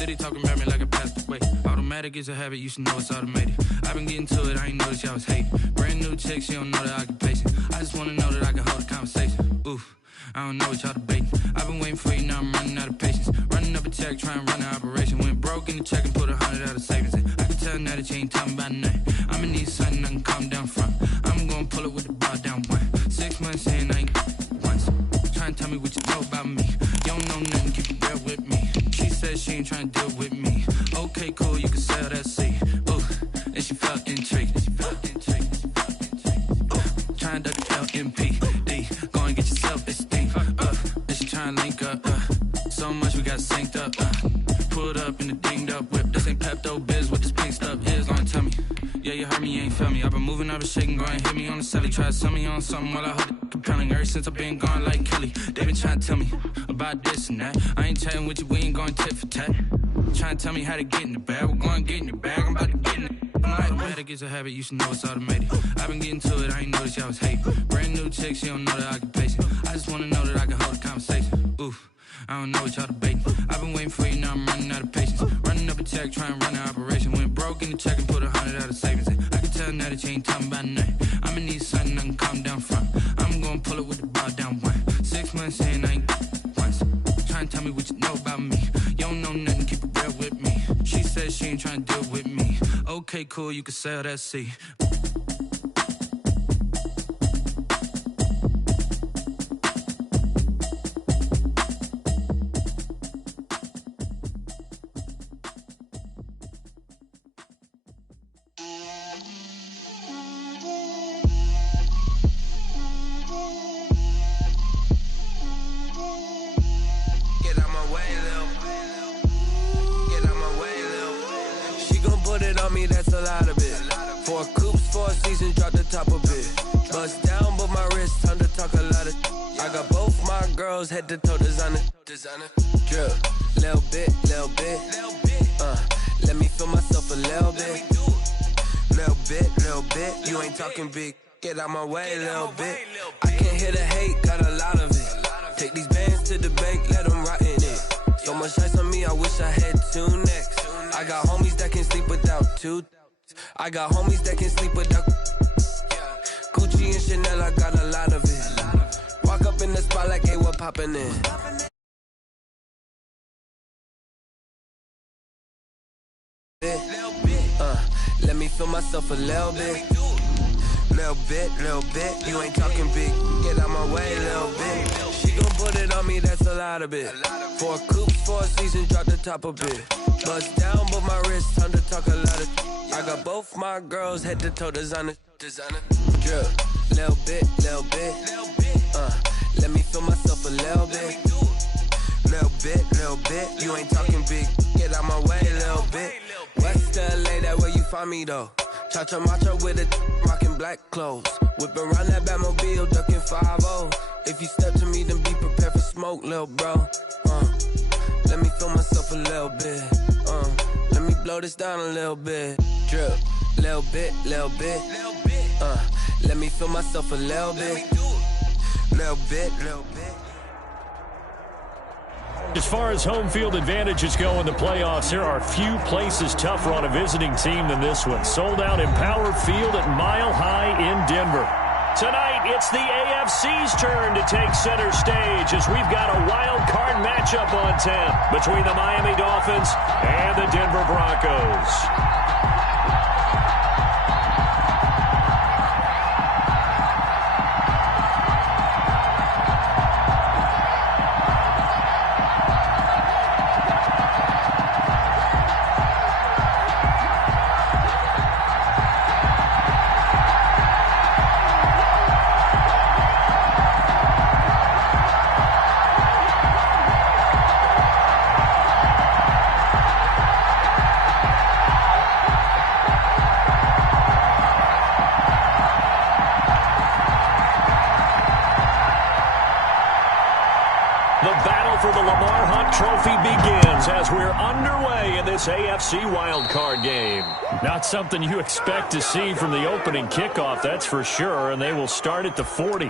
city talking about me like I passed away. Automatic is a habit, you should know it's automated. I've been getting to it, I ain't noticed y'all was hating. Brand new chick, she don't know the occupation. I just wanna know that I can hold a conversation. Oof, I don't know what y'all debating. I've been waiting for you, now I'm running out of patience. Running up a check, trying to run an operation. Went broke in the check and put 100 out of savings in. I can tell now that you ain't talking about nothing. I'ma need something I can calm down from. I'm gonna pull it with the bar down one. 6 months in, I ain't once. Trying to tell me what you know about me. You don't know nothing, keep it real with me. She said she ain't trying to deal with me. Okay, cool, you can sell that seed. Ooh, and she felt intrigued. Trying to duck the LMPD. Go and get yourself esteem. And she trying to link up. So much we got synced up. Pulled up in the dinged up whip. This ain't Pepto Biz, what this pink stuff is. Long tell me. Yeah, you heard me, you ain't felt me. I've been moving, I've been shaking, go and hit me on the celly. Try to sell me on something while I hold it compelling. Ever since I've been gone like Kelly, they been trying to tell me about this and that. I ain't chatting with you, we ain't going tit for tat. Trying to tell me how to get in the bag, we're going to get in the bag, I'm about to get in it. Automatic is a habit, you should know it's automated. I've been getting to it, I ain't noticed y'all was hating. Brand new chick, she don't know the occupation. I just wanna know that I can hold a conversation. Oof, I don't know what y'all debating. I've been waiting for you, now I'm running out of patience. Running up a check, trying to run an operation. Went broke in the check and put 100 out of savings in. I can tell now that you ain't talking about nothing. I'ma need something I can calm down from. I'm gonna pull it with the bar down one. 6 months in, I ain't once. Trying to tell me what you know about me. You don't know nothing, keep it real with me. She said she ain't trying to deal with me. Okay, cool, you can sell that seed. Head to toe designer, drip, little bit, let me feel myself a little bit, you ain't talking big, get out my way, little bit, I can't hear the hate, got a lot of it, take these bands to the bank, let them rot in it, so much ice on me, I wish I had 2 necks, I got homies that can sleep without 2, I got homies that can sleep without, Gucci and Chanel, I got a lot of it. Walk up in the spot like, hey, what poppin' in? Let me feel myself a little bit. Little bit, you ain't talking big. Get out my way, little bit. She gon' put it on me, that's a lot of it. 4 coops, 4 seasons, drop the top a bit. Bust down, but my wrist, time to talk a lot of. I got both my girls, head to toe designer. Drip, little bit. Let me feel myself a little bit. Little bit, you ain't talking big. Get out my way, little bit. West LA, that where you find me though. Cha-cha macho with a rockin' black clothes. Whip around that Batmobile, ducking 5-0. If you step to me, then be prepared for smoke, little bro. Let me feel myself a little bit. Let me blow this down a little bit. Drip, little bit. Let me feel myself a little bit. Little bit. As far as home field advantages go in the playoffs, there are few places tougher on a visiting team than this one. Sold out Empower Field at Mile High in Denver. Tonight, it's the AFC's turn to take center stage as we've got a wild card matchup on tap between the Miami Dolphins and the Denver Broncos. Trophy begins as we're underway in this AFC wildcard game. Not something you expect to see from the opening kickoff, that's for sure, and they will start at the 40.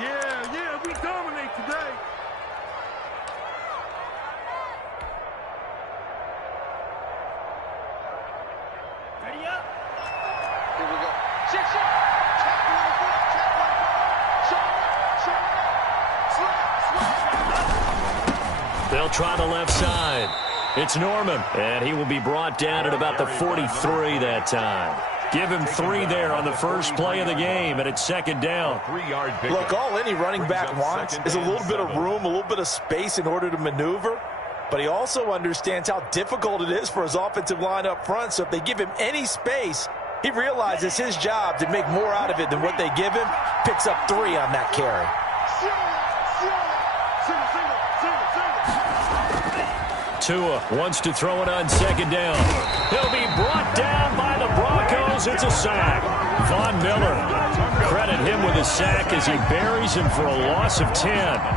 Yeah, we dominate today. try the left side. It's Norman, and he will be brought down at about the 43 that time. Give him 3 there on the first play of the game, and it's second down. Look, all any running back wants is a little bit of room, a little bit of space in order to maneuver. But he also understands how difficult it is for his offensive line up front. So if they give him any space, he realizes his job to make more out of it than what they give him. Picks up 3 on that carry. Tua wants to throw it on second down. He'll be brought down by the Broncos. It's a sack. Von Miller, credit him with a sack as he buries him for a loss of 10.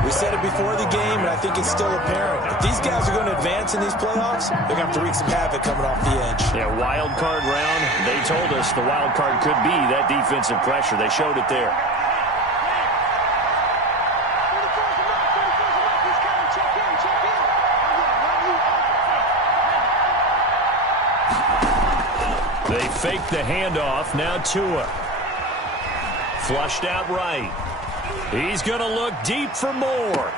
We said it before the game, and I think it's still apparent. If these guys are going to advance in these playoffs, they're going to have to wreak some havoc coming off the edge. Yeah, wild card round. They told us the wild card could be that defensive pressure. They showed it there. They fake the handoff. Now Tua. Flushed out right. He's going to look deep for more.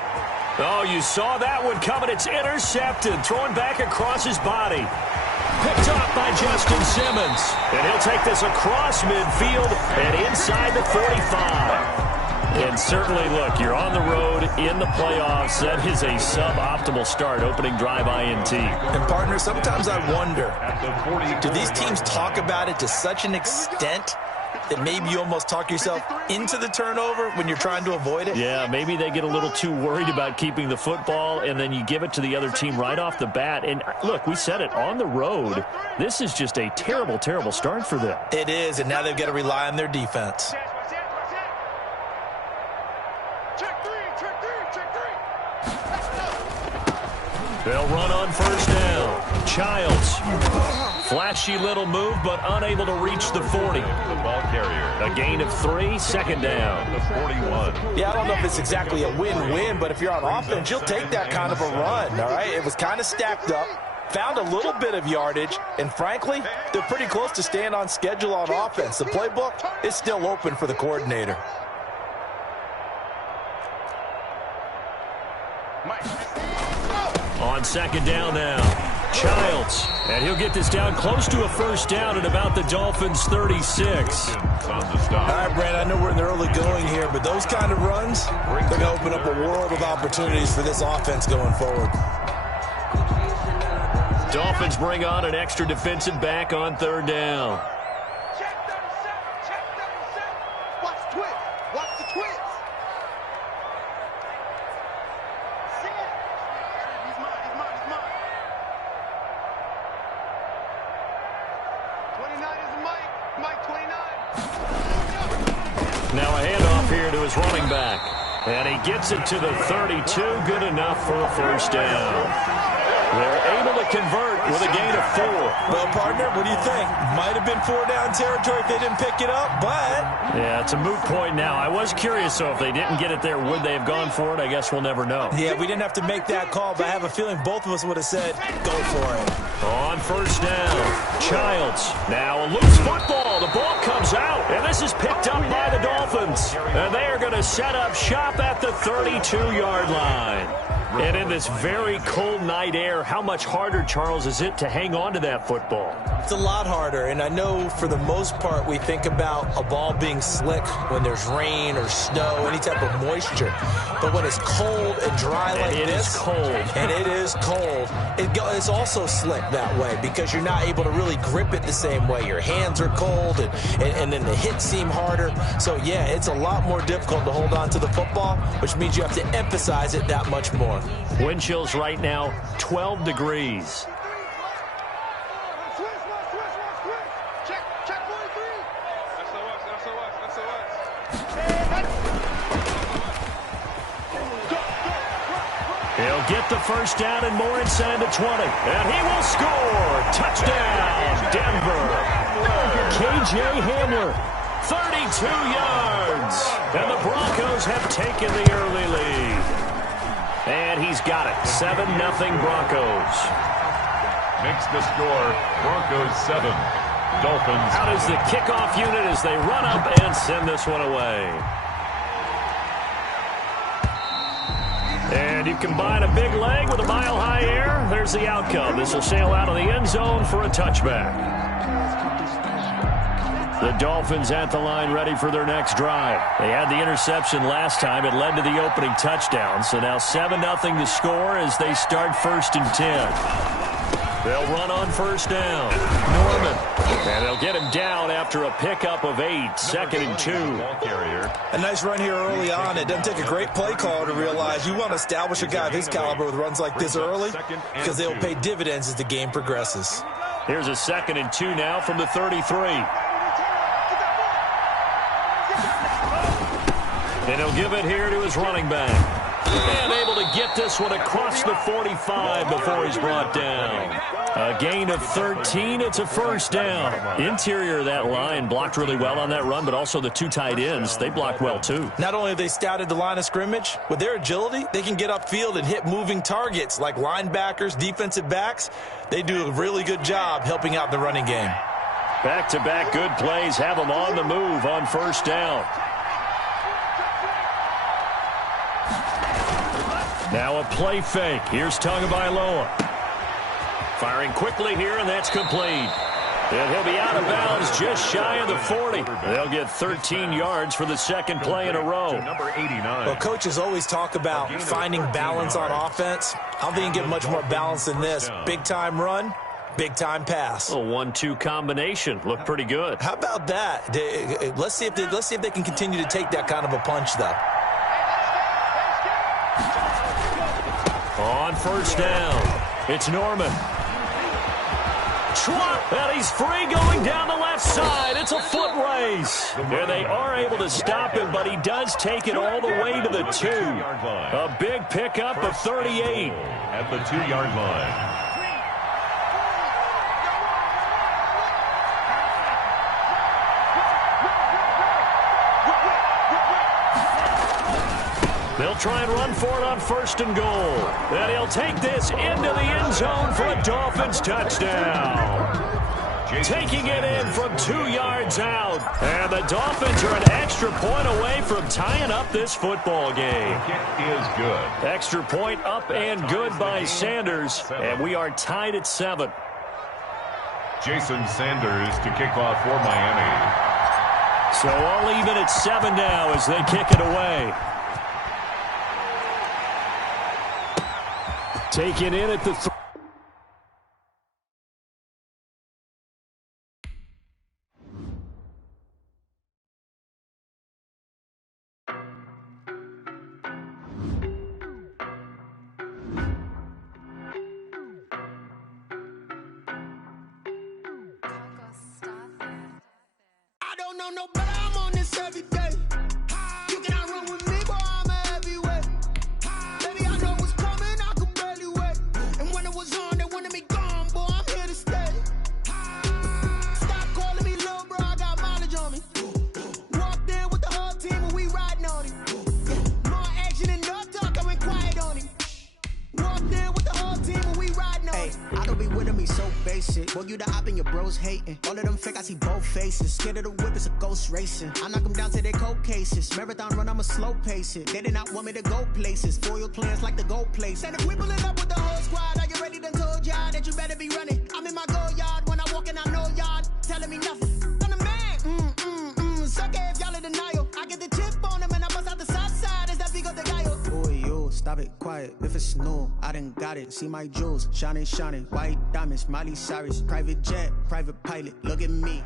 Oh, you saw that one coming. It's intercepted. Thrown back across his body. Picked up by Justin Simmons. And he'll take this across midfield and inside the 45. And certainly, look, you're on the road in the playoffs. That is a suboptimal start, opening drive INT. And, partner, sometimes I wonder, do these teams talk about it to such an extent that maybe you almost talk yourself into the turnover when you're trying to avoid it? Yeah, maybe they get a little too worried about keeping the football, and then you give it to the other team right off the bat. And, look, we said it, on the road, this is just a terrible, terrible start for them. It is, and now they've got to rely on their defense. They'll run on first down. Childs. Flashy little move, but unable to reach the 40. The ball carrier. A gain of 3, second down. The 41. Yeah, I don't know if it's exactly a win-win, but if you're on offense, you'll take that kind of a run, all right? It was kind of stacked up, found a little bit of yardage, and frankly, they're pretty close to staying on schedule on offense. The playbook is still open for the coordinator. On second down now, Childs. And he'll get this down close to a first down at about the Dolphins' 36. All right, Brand, I know we're in the early going here, but those kind of runs, they're going to open up a world of opportunities for this offense going forward. Dolphins bring on an extra defensive back on third down. Now a handoff here to his running back. And he gets it to the 32. Good enough for a first down. They're able to convert with a gain of 4. Well, partner, what do you think? Might have been 4-down territory if they didn't pick it up, but... Yeah, it's a moot point now. I was curious, so if they didn't get it there, would they have gone for it? I guess we'll never know. Yeah, we didn't have to make that call, but I have a feeling both of us would have said, go for it. On first down, Childs. Now a loose football. The ball comes out, and this is picked up by the Dolphins. And they are going to set up shop at the 32-yard line. And in this very cold night air, how much harder, Charles, is it to hang on to that football? It's a lot harder, and I know for the most part we think about a ball being slick when there's rain or snow, any type of moisture. But when it's cold and dry like this, and it is cold, it's also slick that way because you're not able to really grip it the same way. Your hands are cold, and then the hits seem harder. So, yeah, it's a lot more difficult to hold on to the football, which means you have to emphasize it that much more. Wind chills right now, 12 degrees. He'll get the first down and more inside the 20. And he will score. Touchdown, Denver. K.J. Hamler, 32 yards. And the Broncos have taken the early lead. And he's got it. 7-0 Broncos. Makes the score. Broncos 7. Dolphins. Out is the kickoff unit as they run up and send this one away. And you combine a big leg with a mile-high air, there's the outcome. This will sail out of the end zone for a touchback. The Dolphins at the line ready for their next drive. They had the interception last time. It led to the opening touchdown. So now 7-0 to score as they start 1st and 10. They'll run on 1st down. Norman. And they'll get him down after a pickup of 8. 2nd and 2. A nice run here early on. It doesn't take a great play caller to realize you want to establish a guy of his caliber with runs like this early because they'll pay dividends as the game progresses. Here's a 2nd and 2 now from the 33. And he'll give it here to his running back. And able to get this one across the 45 before he's brought down. A gain of 13. It's a 1st down. Interior of that line blocked really well on that run, but also the 2 tight ends, they blocked well too. Not only have they scouted the line of scrimmage, with their agility, they can get upfield and hit moving targets like linebackers, defensive backs. They do a really good job helping out the running game. Back-to-back good plays have them on the move on 1st down. Now a play fake. Here's Tagovailoa. Firing quickly here, and that's complete. And he'll be out of bounds just shy of the 40. They'll get 13 yards for the 2nd play in a row. Number 89. Well, coaches always talk about finding balance on offense. I don't think you can get much more balance than this. Big-time run, big-time pass. A 1-2 combination. Looked pretty good. How about that? Let's see if they can continue to take that kind of a punch, though. On 1st down, it's Norman. And he's free going down the left side. It's a foot race. And they are able to stop him, but he does take it all the way to the 2. A big pickup of 38. At the 2-yard line. They'll try and run for it on 1st and goal. And he'll take this into the end zone for a Dolphins touchdown. Taking it in from 2 yards out. And the Dolphins are an extra point away from tying up this football game. The kick is good. Extra point up and good by Sanders. And we are tied at 7. Jason Sanders to kick off for Miami. So all even at 7 now as they kick it away. Taken in at the 3. I don't know no better, I'm on this every day. You cannot run with me, boy, I'm a heavyweight. Baby, I know what's coming, I could barely wait. And when it was on, they wanted me gone, boy, I'm here to stay. Stop calling me little bro, I got mileage on me. Walked in with the whole team and we riding on him. More action than no talk, I went quiet on him. Walked in with the whole team and we riding on him. I don't be with me so basic. Boy, you the op and your bros hating. All of them fake, I see both faces. Scared of the whip, it's a ghost racing. I knock them down to their cold cases. Marathon run, I'ma slow pace it. They did not want me to go places. Foil plans like the gold place. And if we pulling up with the whole squad, are you ready? Done told y'all that you better be running. I'm in my go yard. When I walk in, I know y'all telling me nothing. I'm the man. Sucker if y'all in denial. I get the chip on them and I bust out the south side. Is that Vigo the guy? Boy, yo, stop it, quiet. If it's new, I done got it. See my jewels, shining, shining. White diamonds, Miley Cyrus. Private jet, private pilot. Look at me.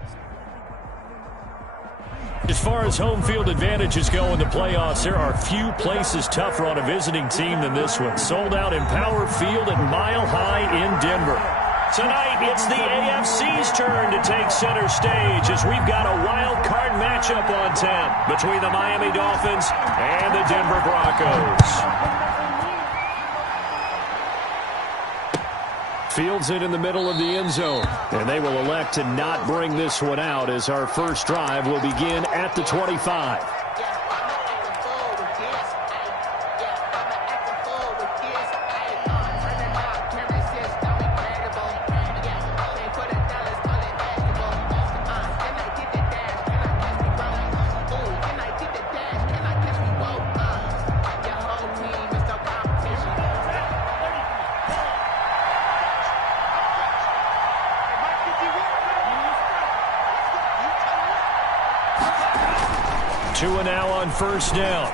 As far as home field advantages go in the playoffs, there are few places tougher on a visiting team than this one. Sold out Empower Field at Mile High in Denver. Tonight, it's the AFC's turn to take center stage as we've got a wild card matchup on tap between the Miami Dolphins and the Denver Broncos. Fields it in the middle of the end zone, and they will elect to not bring this one out as our first drive will begin at the 25. Tua now on first down.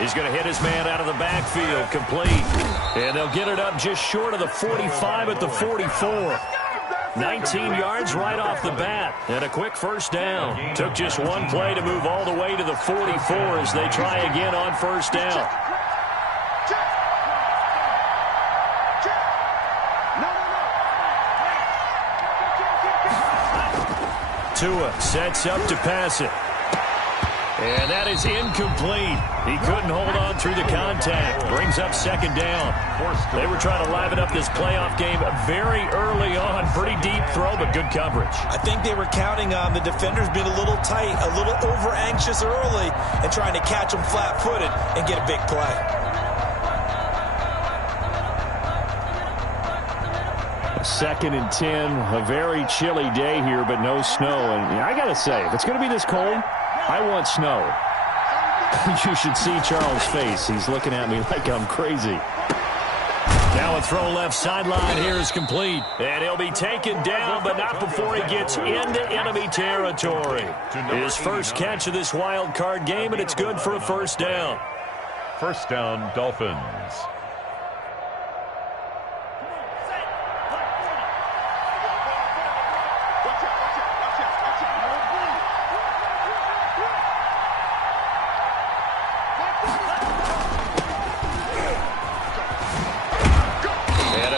He's going to hit his man out of the backfield, complete. And they'll get it up just short of the 45 at the 44. 19 yards right off the bat, and a quick first down. Took just one play to move all the way to the 44 as they try again on first down. Tua sets up to pass it. And that is incomplete. He couldn't hold on through the contact. Brings up second down. They were trying to liven up this playoff game very early on. Pretty deep throw, but good coverage. I think they were counting on the defenders being a little tight, a little over-anxious early, and trying to catch them flat-footed and get a big play. Second and 10, a very chilly day here, but no snow. And I got to say, if it's going to be this cold, I want snow. You should see Charles' face. He's looking at me like I'm crazy. Now a throw left sideline here is complete. And he'll be taken down, but not before he gets into enemy territory. His first catch of this wild card game, and it's good for a first down. First down, Dolphins.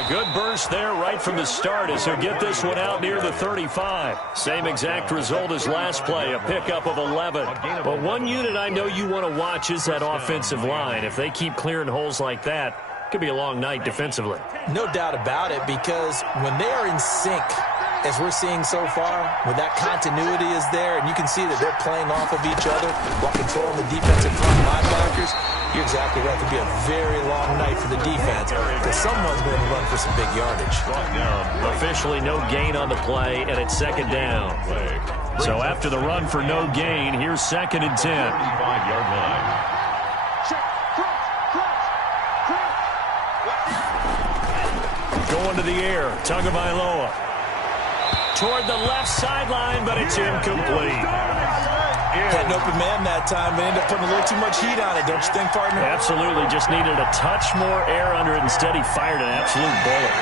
Good burst there right from the start as he'll get this one out near the 35. Same exact result as last play, a pickup of 11. But one unit I know you want to watch is that offensive line. If they keep clearing holes like that, it could be a long night defensively. No doubt about it, because when they are in sync, as we're seeing so far, when that continuity is there, and you can see that they're playing off of each other while controlling the defensive front linebackers, you're exactly right. It could be a very long night for the defense because someone's going to run for some big yardage. Officially no gain on the play, and it's second down. So after the run for no gain, here's second and 10. 35-yard line. Going to the air, Tagovailoa. Toward the left sideline, but it's incomplete. Had an open man that time, but ended up putting a little too much heat on it, don't you think, partner? Absolutely. Just needed a touch more air under it. Instead, he fired an absolute bullet.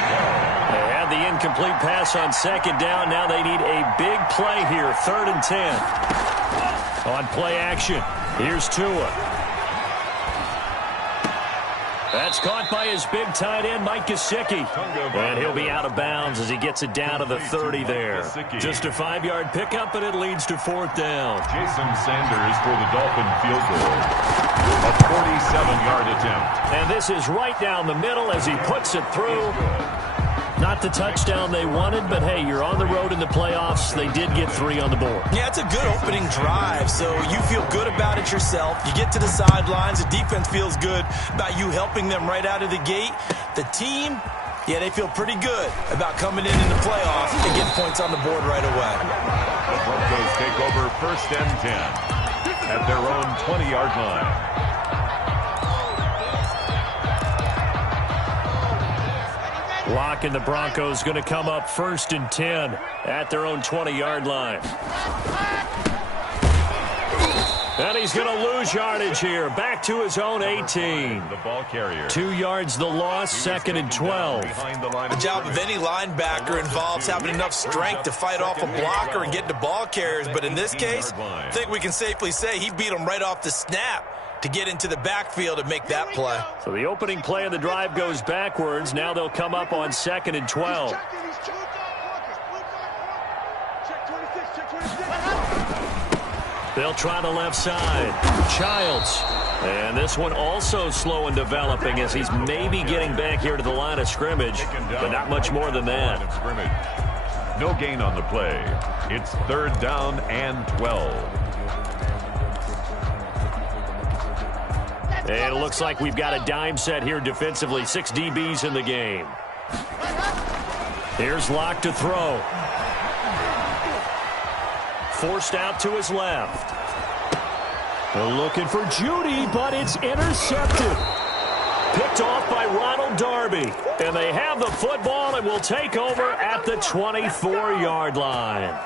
They had the incomplete pass on second down. Now they need a big play here, third and 10. On play action, here's Tua. That's caught by his big tight end, Mike Gesicki. And he'll be out of bounds as he gets it down to the 30 there. Just a 5-yard pickup, and it leads to fourth down. Jason Sanders for the Dolphin field goal. A 47-yard attempt. And this is right down the middle as he puts it through. Not the touchdown they wanted, but hey, you're on the road in the playoffs. They did get 3 on the board. Yeah, it's a good opening drive, so you feel good about it yourself. You get to the sidelines. The defense feels good about you helping them right out of the gate. The team, yeah, they feel pretty good about coming in the playoffs and getting points on the board right away. The Broncos take over first and 10 at their own 20-yard line. Lock and the Broncos going to come up first and 10 at their own 20-yard line. And he's going to lose yardage here. Back to his own 18. The ball carrier. 2 yards the loss, second and 12. The job of any linebacker involves having enough strength to fight off a blocker and get to ball carriers. But in this case, I think we can safely say he beat him right off the snap to get into the backfield and make that play. So the opening play of the drive goes backwards. Now they'll come up on second and 12. They'll try the left side. Childs. And this one also slow in developing as he's maybe getting back here to the line of scrimmage, but not much more than that. No gain on the play. It's third down and 12. And it looks like we've got a dime set here defensively. 6 DBs in the game. Here's Locke to throw. Forced out to his left. They're looking for Judy, but it's intercepted. Picked off by Ronald Darby. And they have the football and will take over at the 24-yard line.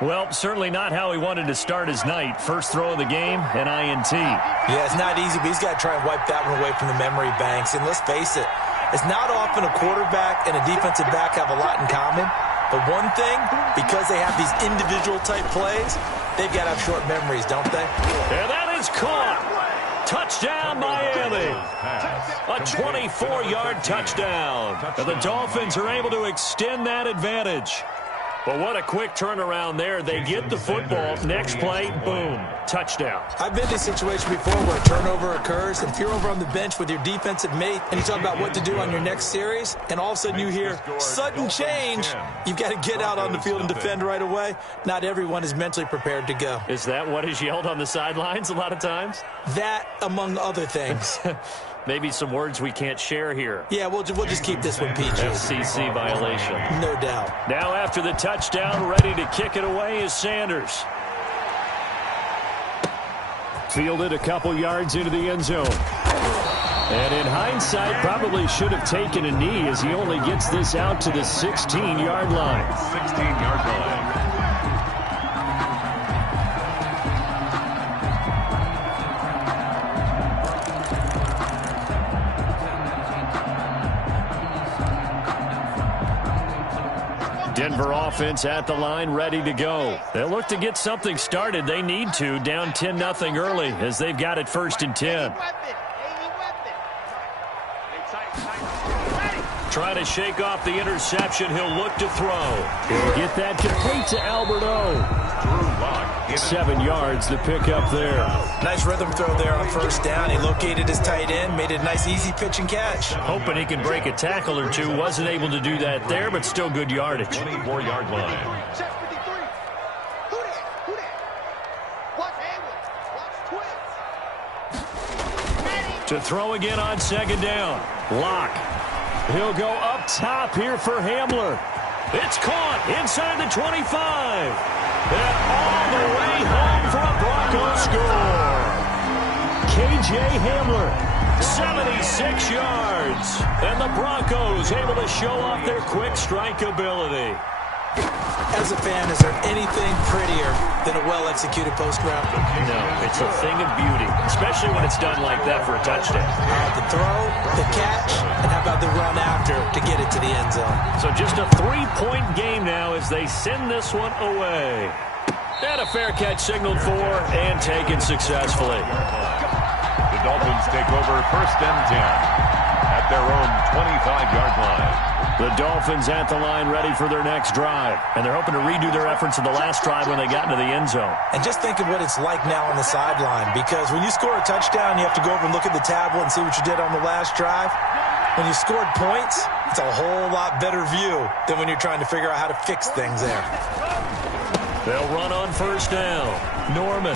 Well, certainly not how he wanted to start his night. First throw of the game, an INT. Yeah, it's not easy, but he's got to try and wipe that one away from the memory banks. And let's face it, it's not often a quarterback and a defensive back have a lot in common. But one thing, because they have these individual type plays, they've got to have short memories, don't they? And that is caught. Touchdown, Miami. A 24-yard touchdown. And the Dolphins are able to extend that advantage. But what a quick turnaround there. They get the football. Next play, boom, touchdown. I've been in a situation before where a turnover occurs, and if you're over on the bench with your defensive mate and you talk about what to do on your next series, and all of a sudden you hear sudden change, you've got to get out on the field and defend right away. Not everyone is mentally prepared to go. Is that what is yelled on the sidelines a lot of times? That, among other things. Maybe some words we can't share here. Yeah, we'll just keep this one PG. FCC violation. No doubt. Now after the touchdown, ready to kick it away is Sanders. Fielded a couple yards into the end zone. And in hindsight, probably should have taken a knee as he only gets this out to the 16-yard line. 16-yard line. Denver offense at the line, ready to go. They'll look to get something started. They need to, down 10-0 early as they've got it 1st and 10. Trying to shake off the interception. He'll look to throw. He'll get that complete to Alberto. 7 yards to pick up there. Nice rhythm throw there on 1st down. He located his tight end, made it a nice easy pitch and catch. Hoping he can break a tackle or two. Wasn't able to do that there, but still good yardage. 24-yard line. To throw again on 2nd down. Lock. He'll go up top here for Hamler. It's caught inside the 25. And all the way home for a Broncos score. K.J. Hamler, 76 yards. And the Broncos able to show off their quick strike ability. As a fan, is there anything prettier than a well-executed post route? No, it's a thing of beauty, especially when it's done like that for a touchdown. The throw, the catch, and how about the run after to get it to the end zone? So just a 3-point game now as they send this one away. And a fair catch signaled for and taken successfully. The Dolphins take over 1st and 10 at their own 25-yard line. The Dolphins at the line ready for their next drive. And they're hoping to redo their efforts of the last drive when they got into the end zone. And just think of what it's like now on the sideline. Because when you score a touchdown, you have to go over and look at the tablet and see what you did on the last drive. When you scored points, it's a whole lot better view than when you're trying to figure out how to fix things there. They'll run on 1st down. Norman.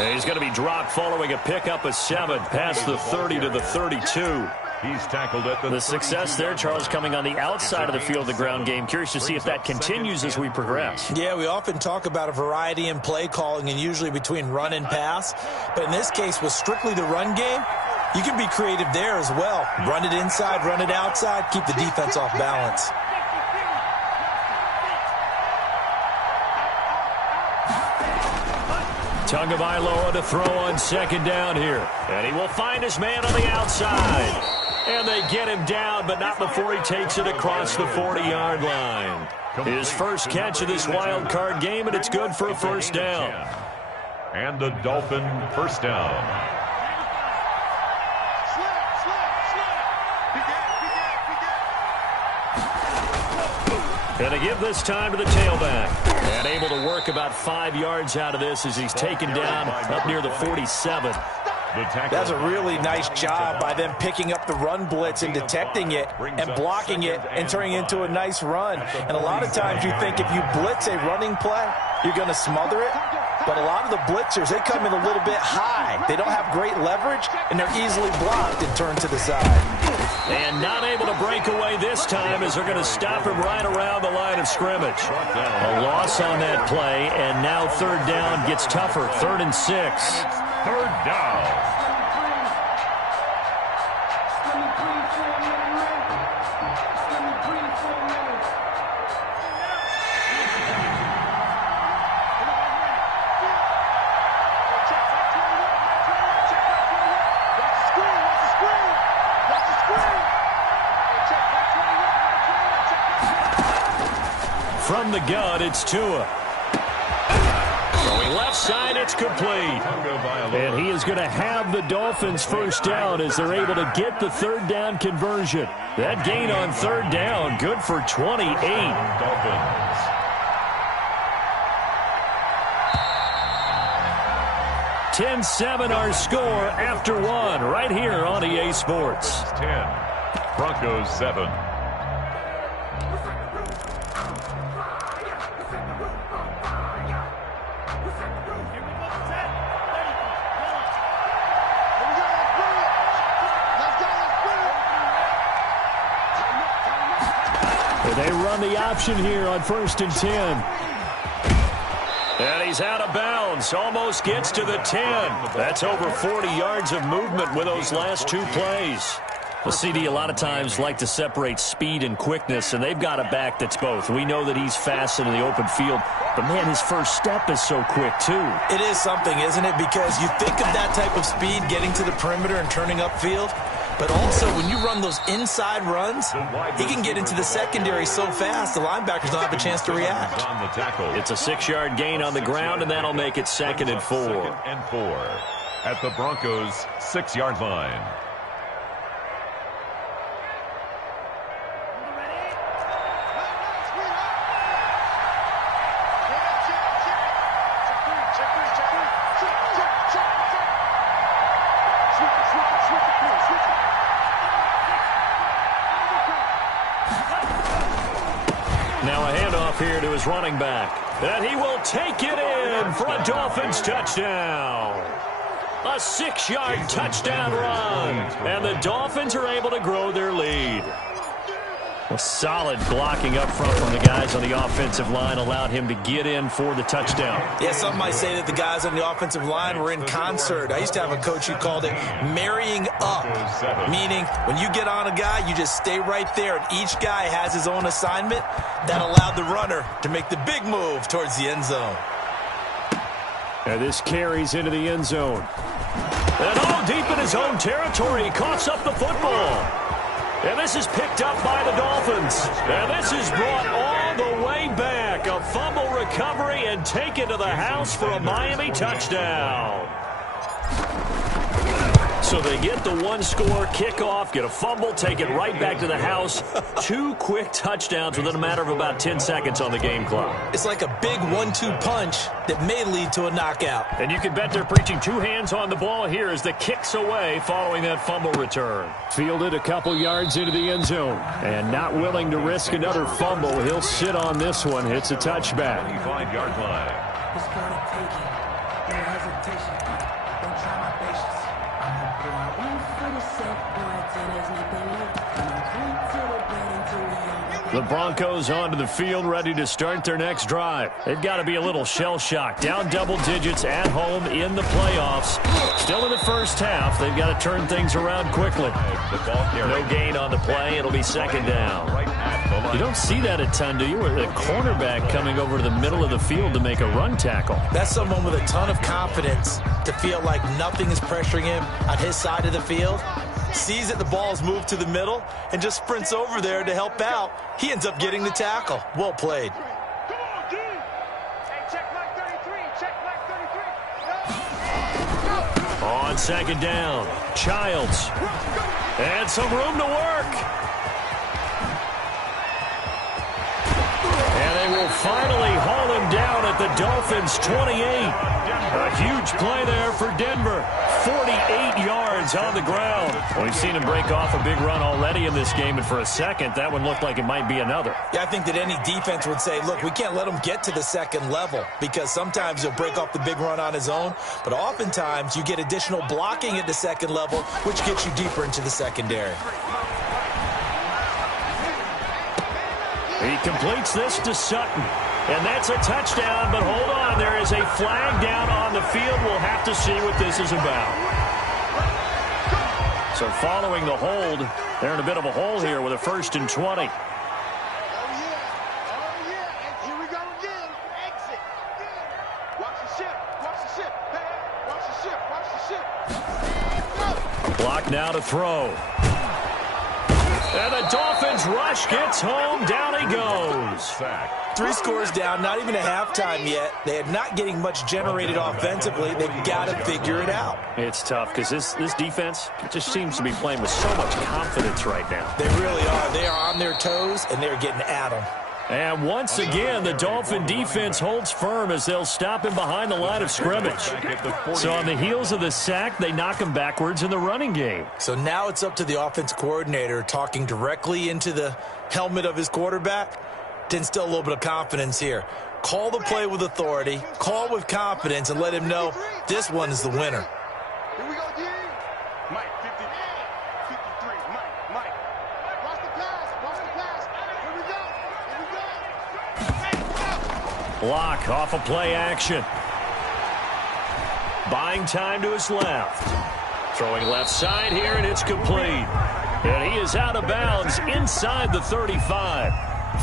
And he's going to be dropped following a pickup of 7 past the 30 to the 32. He's tackled at the success there, Charles, coming on the outside of the field, the ground game. Curious to see if that continues as we progress. Yeah, we often talk about a variety in play calling and usually between run and pass. But in this case, with strictly the run game, you can be creative there as well. Run it inside, run it outside, keep the defense off balance. Tagovailoa to throw on 2nd down here. And he will find his man on the outside. And they get him down, but not before he takes it across the 40-yard line. His first catch of this wild card game, and it's good for a 1st down. And the Dolphin 1st down. And to give this time to the tailback. And able to work about 5 yards out of this as he's taken down up near the 47. That's a really nice job by them picking up the run blitz and detecting it and blocking it and turning it into a nice run. And a lot of times you think if you blitz a running play, you're going to smother it. But a lot of the blitzers, they come in a little bit high. They don't have great leverage, and they're easily blocked and turned to the side. And not able to break away this time as they're going to stop him right around the line of scrimmage. A loss on that play, and now 3rd down gets tougher. 3rd and 6. 3rd down. from the gun, it's Tua. Going left side, it's complete. And he is going to have the Dolphins first down as they're able to get the third down conversion. That gain on third down, good for 28. Dolphins. 10-7 our score after one right here on EA Sports. 10, Broncos 7. They run the option here on 1st and 10. And he's out of bounds. Almost gets to the 10. That's over 40 yards of movement with those last two plays. The CD a lot of times like to separate speed and quickness, and they've got a back that's both. We know that he's fast in the open field, but, man, his first step is so quick, too. It is something, isn't it? Because you think of that type of speed getting to the perimeter and turning upfield, but also when you run those inside runs, he can get into the secondary so fast the linebackers don't have a chance to react. It's a 6-yard gain on the ground, and that'll make it 2nd and 4. 2nd and 4 at the Broncos' 6-yard line. Now a handoff here to his running back. And he will take it in for a Dolphins touchdown. A 6-yard touchdown run. And the Dolphins are able to grow their lead. A solid blocking up front from the guys on the offensive line allowed him to get in for the touchdown. Yeah, some might say that the guys on the offensive line were in concert. I used to have a coach who called it marrying up, meaning when you get on a guy, you just stay right there, and each guy has his own assignment. That allowed the runner to make the big move towards the end zone. And this carries into the end zone. And all deep in his own territory, he coughs up the football. And this is picked up by the Dolphins. And this is brought all the way back. A fumble recovery and taken to the house for a Miami touchdown. So they get the one-score kickoff, get a fumble, take it right back to the house. 2 quick touchdowns within a matter of about 10 seconds on the game clock. It's like a big 1-2 punch that may lead to a knockout. And you can bet they're preaching 2 hands on the ball here as the kick's away following that fumble return. Fielded a couple yards into the end zone. And not willing to risk another fumble. He'll sit on this one. Hits a touchback. 25-yard line. It's gonna take it. No hesitation. Don't try my patience. The Broncos onto the field, ready to start their next drive. They've got to be a little shell-shocked. Down double digits at home in the playoffs. Still in the first half. They've got to turn things around quickly. No gain on the play. It'll be 2nd down. You don't see that a ton, do you? Where the cornerback coming over to the middle of the field to make a run tackle. That's someone with a ton of confidence to feel like nothing is pressuring him on his side of the field. Sees that the ball's moved to the middle and just sprints over there to help out. He ends up getting the tackle. Well played. On 2nd down, Childs. And some room to work. And they will finally haul him down at the Dolphins' 28. A huge play there for Denver. 48 yards on the ground. Well, we've seen him break off a big run already in this game, and for a second, that one looked like it might be another. Yeah, I think that any defense would say, look, we can't let him get to the second level because sometimes he'll break off the big run on his own, but oftentimes you get additional blocking at the second level, which gets you deeper into the secondary. He completes this to Sutton. And that's a touchdown, but hold on. There is a flag down on the field. We'll have to see what this is about. So following the hold, they're in a bit of a hole here with a 1st and 20. Block now to throw. And the Dolphins rush gets home. Down he goes. 3 scores down, not even a halftime yet. They are not getting much generated offensively. They've got to figure it out. It's tough because this defense just seems to be playing with so much confidence right now. They really are. They are on their toes, and they're getting at them. And once again, the Dolphin defense holds firm as they'll stop him behind the line of scrimmage. So on the heels of the sack, they knock him backwards in the running game. So now it's up to the offense coordinator talking directly into the helmet of his quarterback to instill a little bit of confidence here. Call the play with authority, call with confidence, and let him know this one is the winner. Here we go, D. Mike, 50, 53. Mike. Watch the pass. Here we go. Block off a play action. Buying time to his left. Throwing left side here, and it's complete. And he is out of bounds inside the 35.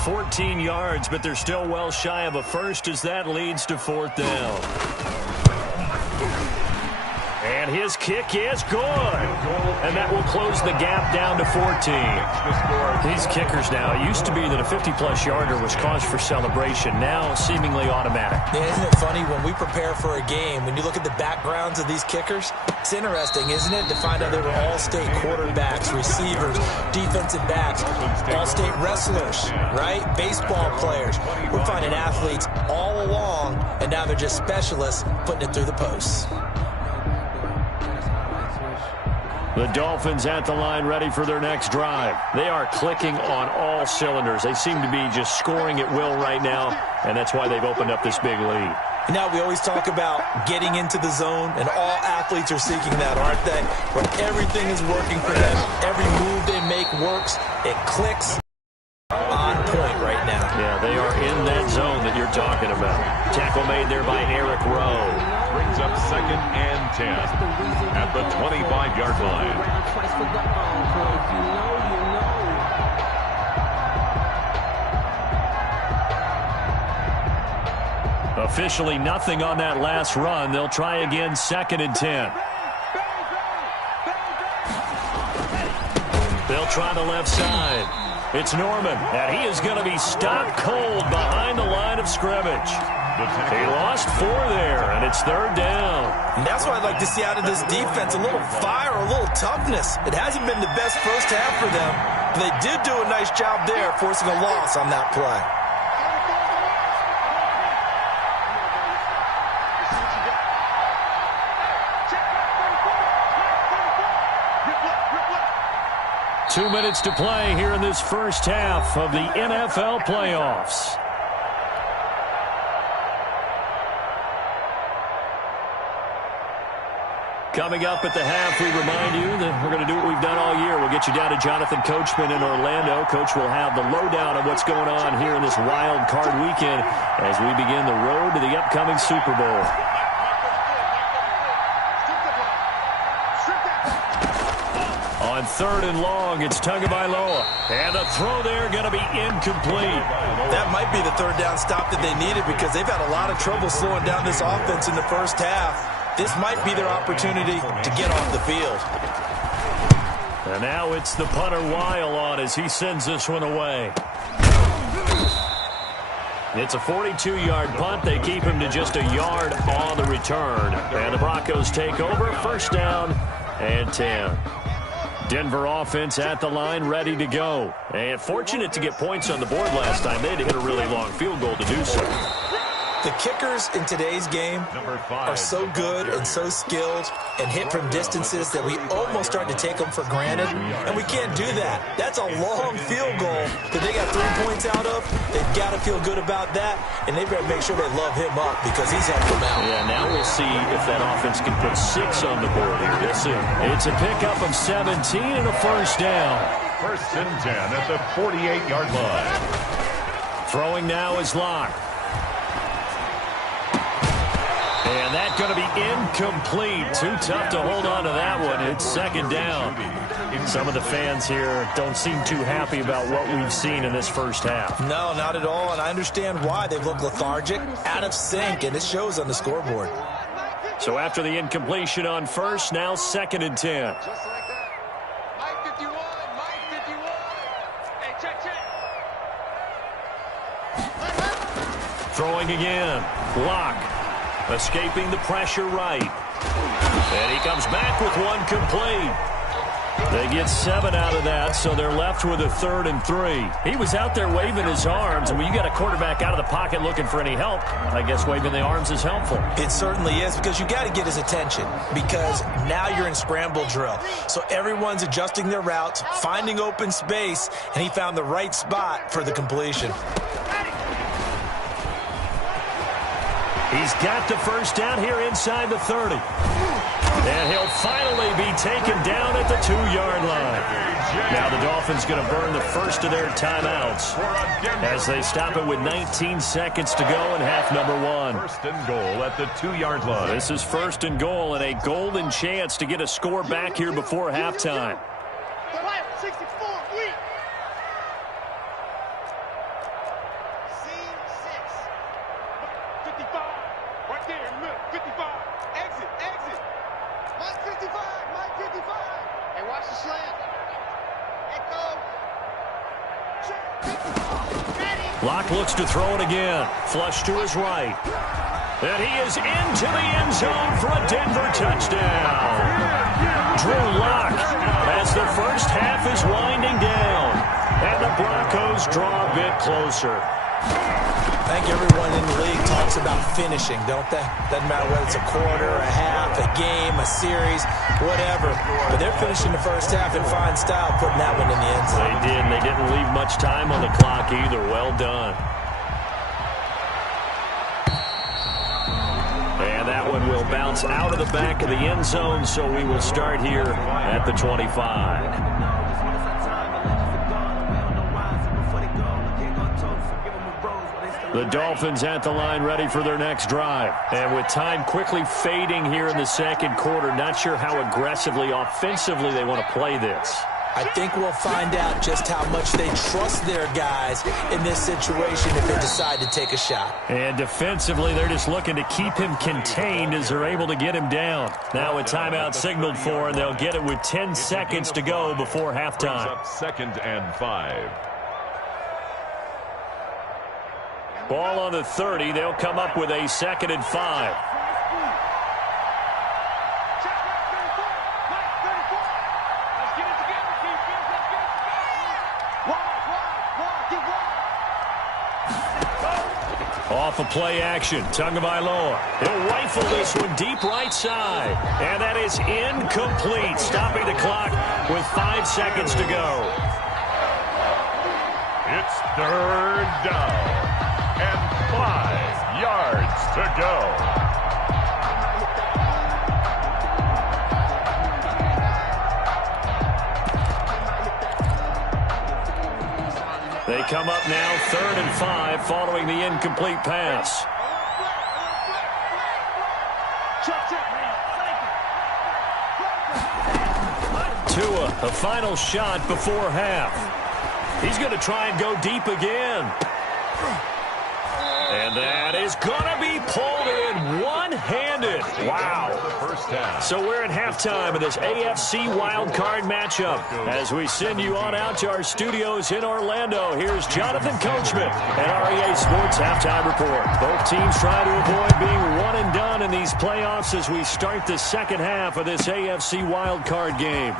14 yards, but they're still well shy of a first as that leads to 4th down. And his kick is good. And that will close the gap down to 14. These kickers now, it used to be that a 50-plus yarder was cause for celebration. Now seemingly automatic. Yeah, isn't it funny when we prepare for a game, when you look at the backgrounds of these kickers, it's interesting, isn't it, to find out they were all-state quarterbacks, receivers, defensive backs, all-state wrestlers, right? Baseball players. We're finding athletes all along, and now they're just specialists putting it through the posts. The Dolphins at the line ready for their next drive. They are clicking on all cylinders. They seem to be just scoring at will right now, and that's why they've opened up this big lead. Now we always talk about getting into the zone, and all athletes are seeking that, aren't they? Where everything is working for them. Every move they make works. It clicks on point right now. Yeah, they are in that zone that you're talking about. Tackle made there by Eric Rowe. Brings up 2nd and 10 at the 25-yard line. Officially nothing on that last run. They'll try again 2nd and 10. They'll try the left side. It's Norman, and he is going to be stopped cold behind the line of scrimmage. He lost 4 there, and it's 3rd down. And that's what I'd like to see out of this defense, a little fire, a little toughness. It hasn't been the best first half for them, but they did do a nice job there, forcing a loss on that play. Two minutes to play here in this first half of the NFL playoffs. Coming up at the half, we remind you that we're going to do what we've done all year. We'll get you down to Jonathan Coachman in Orlando. Coach will have the lowdown of what's going on here in this wild card weekend as we begin the road to the upcoming Super Bowl. On 3rd and long, it's Tagovailoa. And the throw there going to be incomplete. That might be the 3rd down stop that they needed because they've had a lot of trouble slowing down this offense in the first half. This might be their opportunity to get off the field. And now it's the punter Weil on as he sends this one away. It's a 42-yard punt. They keep him to just a yard on the return. And the Broncos take over. 1st down and 10. Denver offense at the line, ready to go. And fortunate to get points on the board last time. They had to hit a really long field goal to do so. The kickers in today's game are so good and so skilled and hit from distances that we almost start to take them for granted, and we can't do that. That's a long field goal that they got 3 points out of. They've got to feel good about that, and they better make sure they love him up because he's helped them out. Yeah, now we'll see if that offense can put 6 on the board here. We'll see. It's a pickup of 17 and a 1st down. 1st and 10 at the 48-yard line. Throwing now is Locke. And that's going to be incomplete. Too tough to hold on to that one. It's 2nd down. Some of the fans here don't seem too happy about what we've seen in this first half. No, not at all, and I understand why. They've looked lethargic, out of sync, and it shows on the scoreboard. So after the incompletion on 1st, now 2nd and 10. Just like that. Mike 51. Throwing again. Locke escaping the pressure right. And he comes back with one complete. They get 7 out of that, so they're left with a 3rd and 3. He was out there waving his arms, and when you got a quarterback out of the pocket looking for any help, I guess waving the arms is helpful. It certainly is, because you got to get his attention, because now you're in scramble drill. So everyone's adjusting their routes, finding open space, and he found the right spot for the completion. He's got the first down here inside the 30. And he'll finally be taken down at the 2-yard line. Now the Dolphins going to burn the first of their timeouts as they stop it with 19 seconds to go in half number 1. First and goal at the 2-yard line. This is first and goal and a golden chance to get a score back here before halftime. 64, weak. Scene 6. 55. Right there in the middle. 55. Exit. Mike 55. Hey, watch the slant. Echo. Locke looks to throw it again. Flush to his right. And he is into the end zone for a Denver touchdown. Drew Locke as the first half is winding down. And the Broncos draw a bit closer. I think everyone in the league talks about finishing, don't they? Doesn't matter whether it's a quarter, a half, a game, a series, whatever. But they're finishing the first half in fine style, putting that one in the end zone. They did, and they didn't leave much time on the clock either. Well done. And that one will bounce out of the back of the end zone, so we will start here at the 25. The Dolphins at the line ready for their next drive. And with time quickly fading here in the second quarter, not sure how aggressively, offensively they want to play this. I think we'll find out just how much they trust their guys in this situation if they decide to take a shot. And defensively, they're just looking to keep him contained as they're able to get him down. Now a timeout signaled for, and they'll get it with 10 seconds to go before halftime. Up 2nd and 5. Ball on the 30. They'll come up with a 2nd and 5. Off of play action. Tagovailoa. He'll rifle this one deep right side. And that is incomplete. Stopping the clock with 5 seconds to go. It's 3rd down. And 5 yards to go. They come up now 3rd and 5 following the incomplete pass. Tua, a final shot before half. He's going to try and go deep again. And that is going to be pulled in one-handed. Wow. So we're at halftime of this AFC wildcard matchup. As we send you on out to our studios in Orlando, here's Jonathan Coachman at REA Sports Halftime Report. Both teams trying to avoid being one and done in these playoffs as we start the second half of this AFC wildcard game.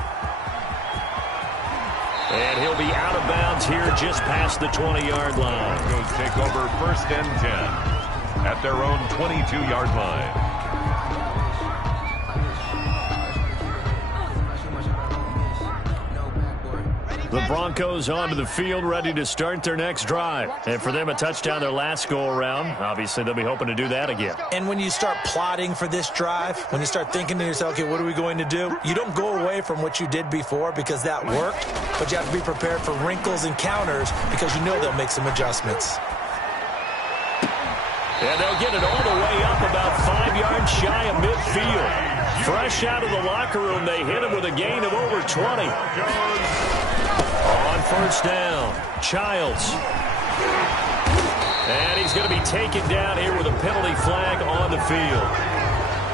And he'll be out of bounds here just past the 20-yard line. Broncos take over 1st and 10 at their own 22-yard line. The Broncos onto the field, ready to start their next drive. And for them, a touchdown their last go-around. Obviously, they'll be hoping to do that again. And when you start plotting for this drive, when you start thinking to yourself, okay, what are we going to do? You don't go away from what you did before because that worked, but you have to be prepared for wrinkles and counters because you know they'll make some adjustments. And they'll get it all the way up about 5 yards shy of midfield. Fresh out of the locker room, they hit him with a gain of over 20. On first down, Childs. And he's going to be taken down here with a penalty flag on the field.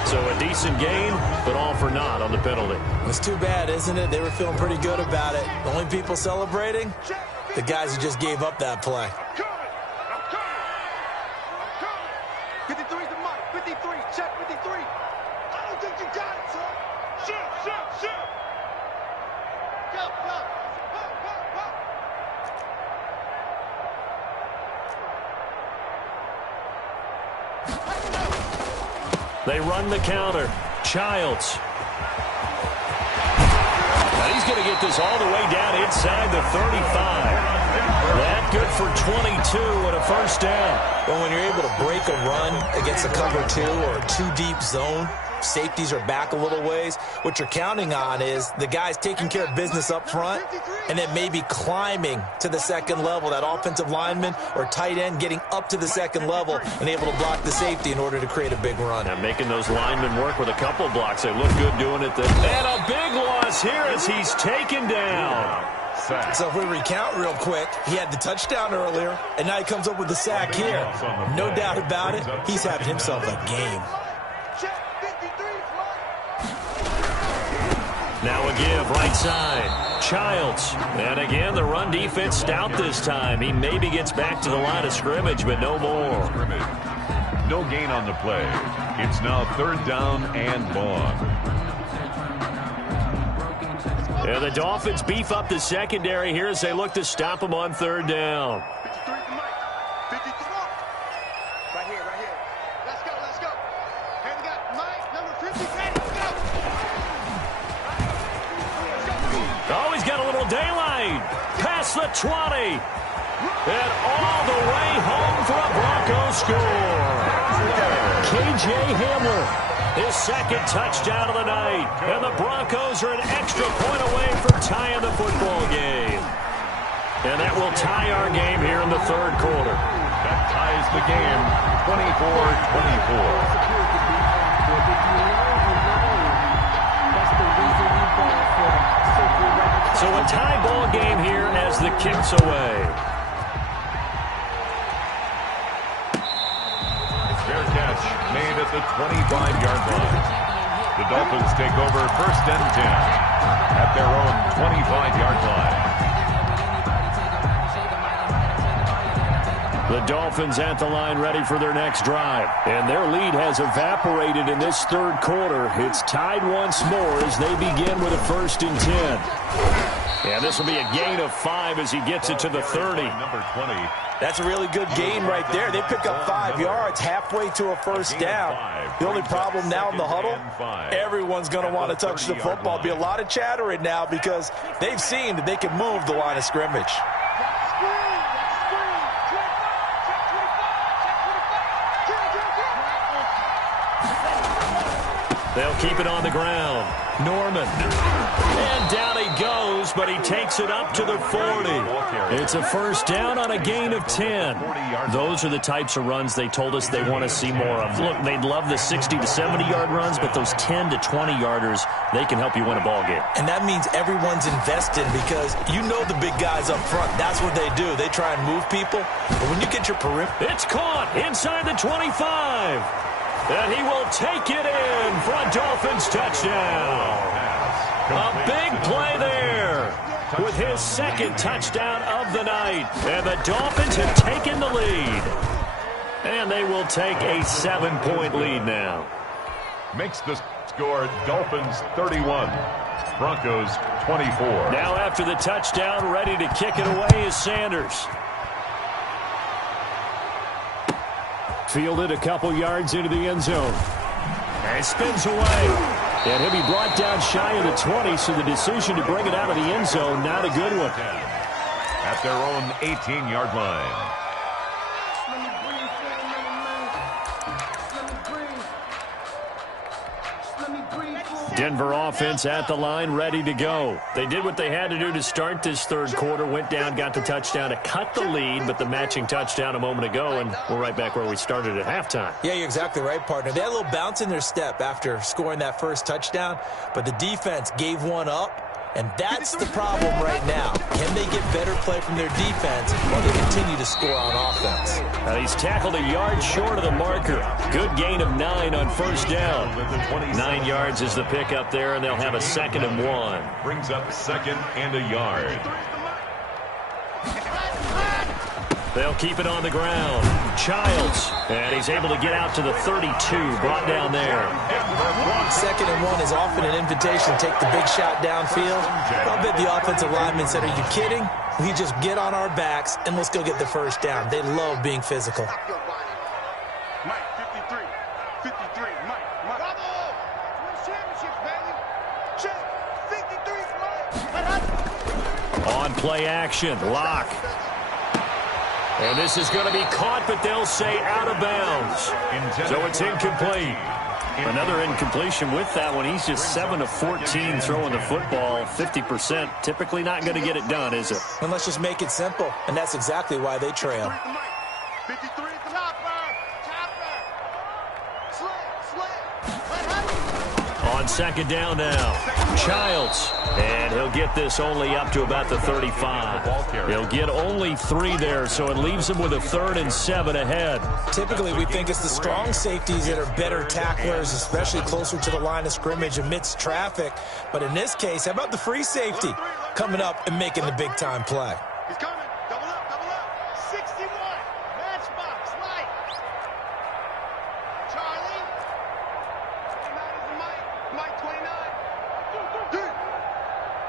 So a decent gain, but all for naught on the penalty. It's too bad, isn't it? They were feeling pretty good about it. The only people celebrating, the guys who just gave up that play. Check 53. I don't think you got it, son. Shoot. Go. They run the counter. Childs. Now he's going to get this all the way down inside the 35. That good for 22 and a first down. Well, when you're able to break a run against a cover 2 or a 2-deep zone, safeties are back a little ways. What you're counting on is the guys taking care of business up front and then maybe climbing to the second level. That offensive lineman or tight end getting up to the second level and able to block the safety in order to create a big run. Now making those linemen work with a couple blocks. They look good doing it. And a big loss here as he's taken down. So if we recount real quick, he had the touchdown earlier, and now he comes up with the sack here. No doubt about it, he's having himself a game. Now a give, right side. Childs. And again, the run defense stout this time. He maybe gets back to the line of scrimmage, but no more. No gain on the play. It's now 3rd down and long. Yeah, the Dolphins beef up the secondary here as they look to stop him on 3rd down. 53 to Mike. 53. Right here. Let's go. Hey, we got Mike, number 50. Ready, go. Oh, he's got a little daylight. Past the 20. And all the way home for a Broncos score. K.J. Hamler. His second touchdown of the night. And the Broncos are an extra point away from tying the football game. And that will tie our game here in the 3rd quarter. That ties the game, 24-24. So a tie ball game here as the kick's away. Fair catch made at the 25-yard line. The Dolphins take over 1st and 10 at their own 25-yard line. The Dolphins at the line ready for their next drive. And their lead has evaporated in this 3rd quarter. It's tied once more as they begin with a 1st and 10. And this will be a gain of 5 as he gets it to the 30. Number 20. That's a really good gain right there. They pick up 5 yards halfway to a first down. The only problem now in the huddle, everyone's going to want to touch the football. There'll be a lot of chattering now because they've seen that they can move the line of scrimmage. They'll keep it on the ground. Norman. And down he goes, but he takes it up to the 40. It's a first down on a gain of 10. Those are the types of runs they told us they want to see more of. Look, they'd love the 60 to 70-yard runs, but those 10 to 20-yarders, they can help you win a ball game. And that means everyone's invested because you know the big guys up front. That's what they do. They try and move people. But when you get your perimeter... It's caught inside the 25. And he will take it in for a Dolphins touchdown. A big play there with his second touchdown of the night. And the Dolphins have taken the lead. And they will take a 7-point lead now. Makes the score Dolphins 31, Broncos 24. Now after the touchdown, ready to kick it away is Sanders. Fielded a couple yards into the end zone. And spins away. And he'll be brought down shy of the 20, so the decision to bring it out of the end zone, not a good one. At their own 18-yard line. Denver offense at the line, ready to go. They did what they had to do to start this 3rd quarter, went down, got the touchdown to cut the lead, but the matching touchdown a moment ago, and we're right back where we started at halftime. Yeah, you're exactly right, partner. They had a little bounce in their step after scoring that first touchdown, but the defense gave one up, and that's the problem right now. Can they get better play from their defense while they continue to score on offense? Now he's tackled a yard short of the marker. Good gain of 9 on first down. 9 yards is the pickup there, and they'll have a 2nd and 1. Brings up 2nd and a yard. They'll keep it on the ground. Childs, and he's able to get out to the 32, brought down there. 2nd and 1 is often an invitation to take the big shot downfield. I bet the offensive lineman said, are you kidding? We just get on our backs, and let's go get the first down. They love being physical. Mike, 53, Mike. Bravo! Win championships, baby. Check. 53, Mike. On play action, lock. And this is going to be caught, but they'll say out of bounds. So it's incomplete. Another incompletion with that one. He's just 7 of 14 throwing the football. 50%. Typically not going to get it done, is it? And let's just make it simple. And that's exactly why they trail. 53 at the top. On 2nd down now, Childs, and he'll get this only up to about the 35. He'll get only 3 there, so it leaves him with a 3rd and 7 ahead. Typically, we think it's the strong safeties that are better tacklers, especially closer to the line of scrimmage amidst traffic. But in this case, how about the free safety coming up and making the big-time play? He's coming. Double up. 61. Matchbox, light. Charlie. 29 is the Mike. Mike 29.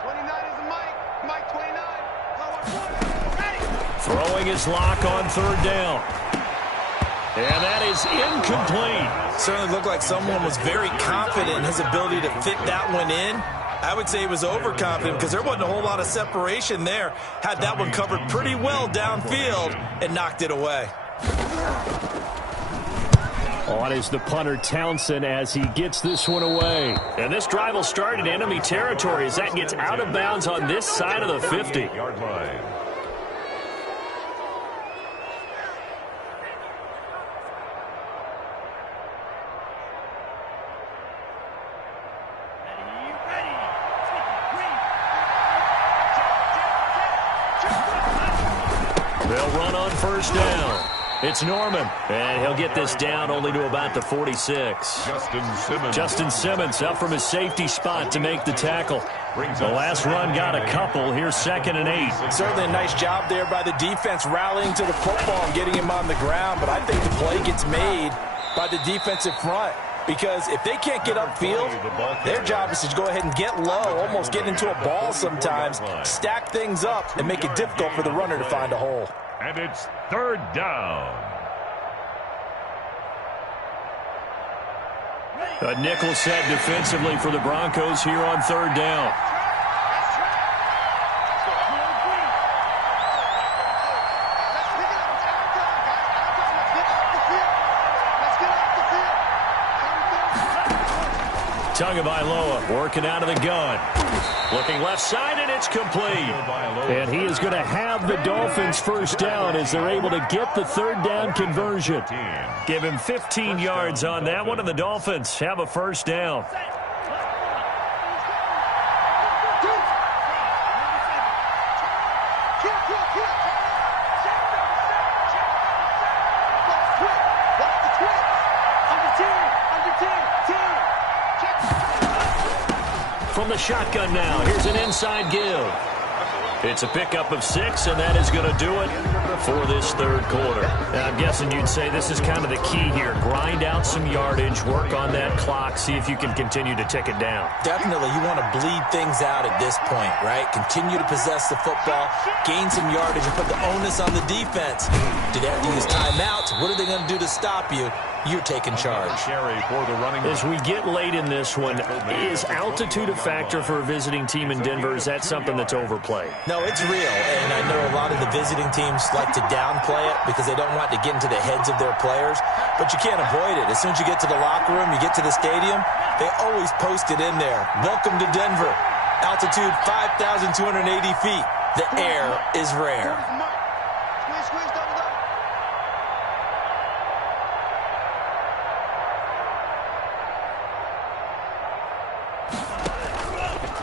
29 is the Mike. Mike 29. Ready. Throwing his lock on 3rd down. And that is incomplete. Certainly looked like someone was very confident in his ability to fit that one in. I would say he was overconfident because there wasn't a whole lot of separation there. Had that one covered pretty well downfield and knocked it away. On is the punter Townsend as he gets this one away. And this drive will start in enemy territory as that gets out of bounds on this side of the 50-yard line. They'll run on 1st down. It's Norman, and he'll get this down only to about the 46. Justin Simmons up from his safety spot to make the tackle. The last run got a couple. Here's 2nd and 8. Certainly a nice job there by the defense rallying to the football and getting him on the ground, but I think the play gets made by the defensive front. Because if they can't get upfield, their job is to go ahead and get low, almost get into a ball sometimes, stack things up, and make it difficult for the runner to find a hole. And it's 3rd down. A nickel set defensively for the Broncos here on 3rd down. Tagovailoa working out of the gun. Looking left side, and it's complete. And he is going to have the Dolphins' 1st down as they're able to get the 3rd down conversion. Give him 15 yards on that one, and the Dolphins have a 1st down. From the shotgun now, here's an inside give. It's a pickup of 6, and that is going to do it for this 3rd quarter. And I'm guessing you'd say this is kind of the key here. Grind out some yardage, work on that clock, see if you can continue to tick it down. Definitely, you want to bleed things out at this point, right? Continue to possess the football, gain some yardage, and put the onus on the defense. Do they have to use timeouts? What are they going to do to stop you? You're taking charge. As we get late in this one, is altitude a factor for a visiting team in Denver? Is that something that's overplayed? No, it's real, and I know a lot of the visiting teams like to downplay it because they don't want to get into the heads of their players, but you can't avoid it. As soon as you get to the locker room, you get to the stadium, they always post it in there. Welcome to Denver. Altitude 5,280 feet. The air is rare.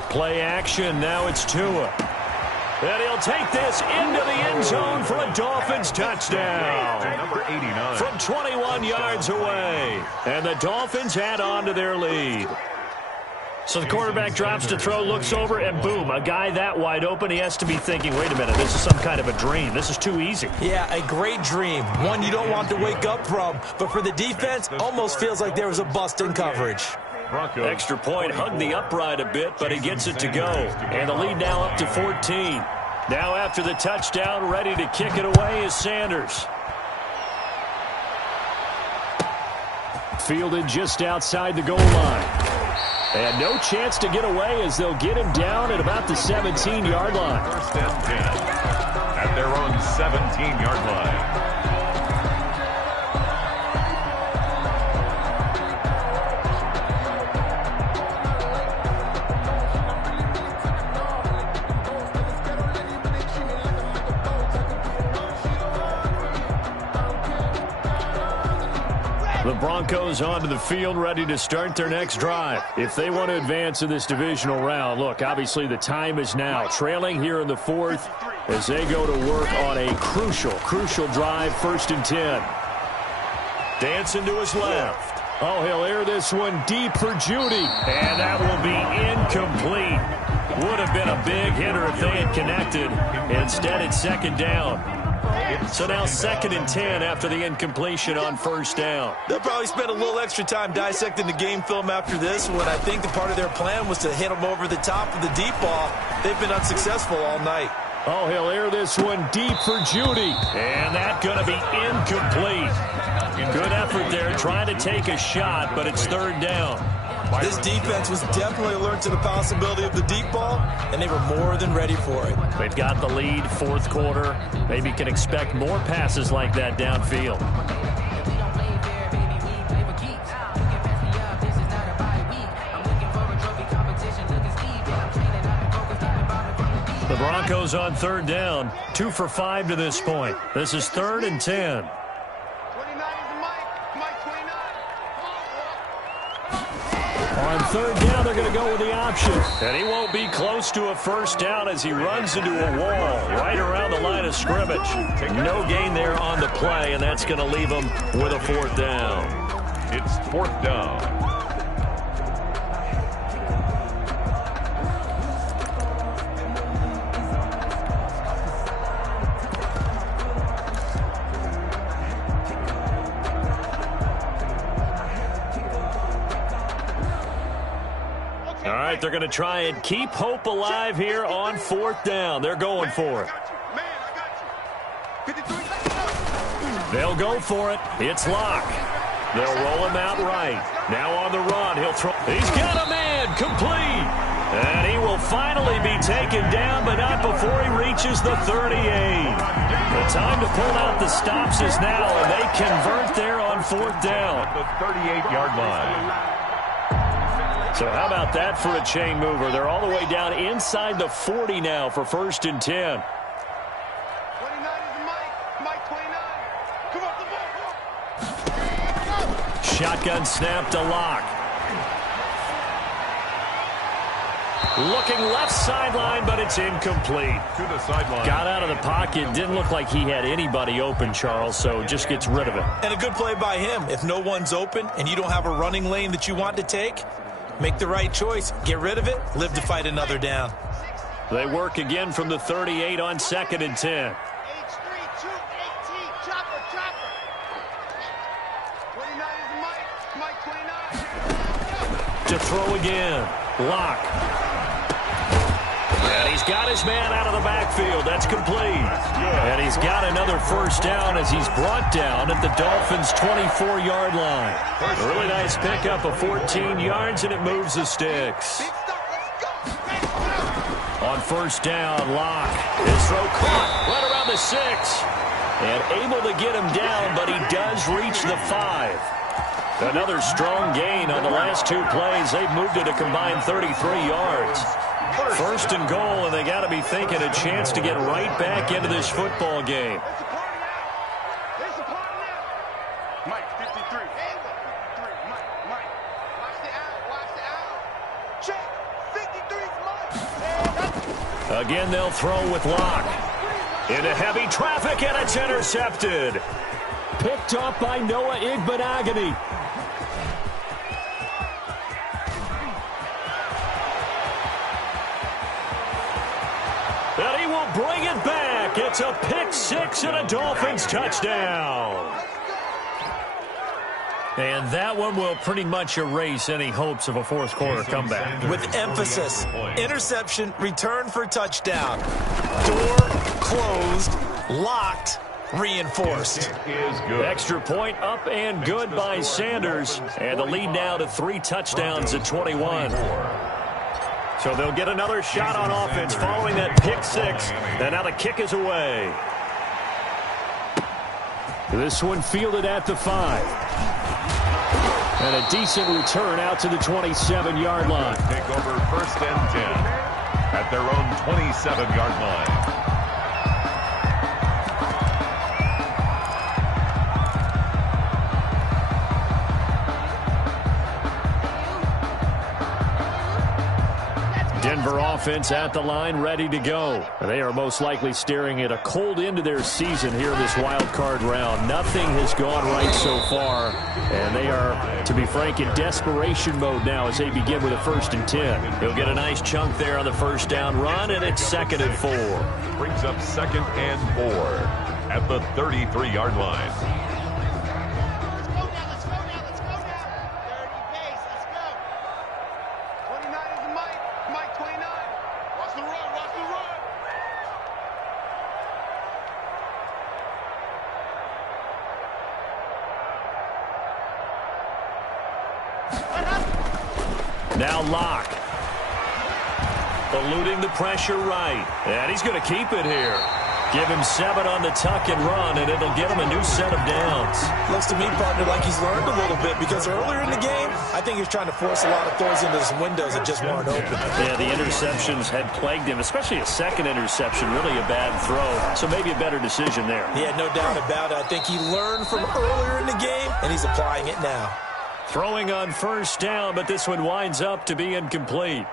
Play action, now it's Tua. And he'll take this into the end zone for a Dolphins touchdown. Number 89. From 21 yards away. And the Dolphins add on to their lead. So the quarterback drops to throw, looks over, and boom, a guy that wide open. He has to be thinking, wait a minute, this is some kind of a dream. This is too easy. Yeah, a great dream. One you don't want to wake up from. But for the defense, almost feels like there was a bust in coverage. Extra point, hugged the upright a bit, but he gets it to go. And the lead now up to 14. Now after the touchdown, ready to kick it away is Sanders. Fielded just outside the goal line. And no chance to get away as they'll get him down at about the 17-yard line. First and 10 at their own 17-yard line. The Broncos onto the field, ready to start their next drive. If they want to advance in this divisional round, look, obviously the time is now. Trailing here in the fourth as they go to work on a crucial drive, 1st and 10. Dancing to his left. Oh, he'll air this one deep for Judy. And that will be incomplete. Would have been a big hitter if they had connected. Instead, it's 2nd down. So now 2nd and 10 after the incompletion on 1st down. They'll probably spend a little extra time dissecting the game film after this when I think the part of their plan was to hit them over the top of the deep ball. They've been unsuccessful all night. Oh, he'll air this one deep for Judy. And that's going to be incomplete. Good effort there trying to take a shot, but it's 3rd down. This defense was definitely alert to the possibility of the deep ball, and they were more than ready for it. They've got the lead, 4th quarter. Maybe can expect more passes like that downfield. The Broncos on 3rd down, 2 for 5 to this point. This is 3rd and 10. On 3rd down, they're going to go with the option. And he won't be close to a 1st down as he runs into a wall right around the line of scrimmage. No gain there on the play, and that's going to leave him with a 4th down. It's 4th down. All right, they're going to try and keep hope alive here on 4th down. They're going for it. They'll go for it. It's Locke. They'll roll him out right. Now on the run, he'll throw. He's got a man, complete. And he will finally be taken down, but not before he reaches the 38. The time to pull out the stops is now, and they convert there on 4th down. The 38-yard line. So how about that for a chain mover? They're all the way down inside the 40 now for 1st and 10. 29 is Mike 29. Come on, the ball. Shotgun snap to Locke. Looking left sideline, but it's incomplete. To the sideline. Got out of the pocket. Didn't look like he had anybody open, Charles, so just gets rid of it. And a good play by him. If no one's open and you don't have a running lane that you want to take, make the right choice. Get rid of it. Live to fight another down. They work again from the 38 on 2nd and 10. To throw again. Locke. And he's got his man out of the backfield. That's complete. And he's got another 1st down as he's brought down at the Dolphins' 24-yard line. A really nice pickup of 14 yards, and it moves the sticks. On 1st down, Locke. His throw caught right around the 6. And able to get him down, but he does reach the 5. Another strong gain on the last 2 plays. They've moved it a combined 33 yards. 1st and goal, and they got to be thinking a chance to get right back into this football game. Mike, 53. Mike. Watch the out. Check. 53's Mike. Again, they'll throw with Locke. Into heavy traffic, and it's intercepted. Picked off by Noah Igbenogany. It's a pick six and a Dolphins touchdown. And that one will pretty much erase any hopes of a fourth quarter comeback. With emphasis, interception, return for touchdown. Door closed, locked, reinforced. Extra point up and good by Sanders. And the lead now to 3 touchdowns at 21. So they'll get another shot on offense following that pick six. And now the kick is away. This one fielded at the 5. And a decent return out to the 27-yard line. Take over first and 10 at their own 27-yard line. Denver offense at the line, ready to go. They are most likely staring at a cold end to their season here in this wild card round. Nothing has gone right so far, and they are, to be frank, in desperation mode now as they begin with a 1st and 10. He'll get a nice chunk there on the first down run, and it's 2nd and 4. Brings up 2nd and 4 at the 33-yard line. Now Locke. Eluding the pressure right. And he's going to keep it here. Give him 7 on the tuck and run, and it'll give him a new set of downs. Looks to me, partner, like he's learned a little bit, because earlier in the game, I think he was trying to force a lot of throws into some windows that just weren't open. Yeah, the interceptions had plagued him, especially a second interception, really a bad throw. So maybe a better decision there. Yeah, no doubt about it. I think he learned from earlier in the game, and he's applying it now. Throwing on first down, but this one winds up to be incomplete.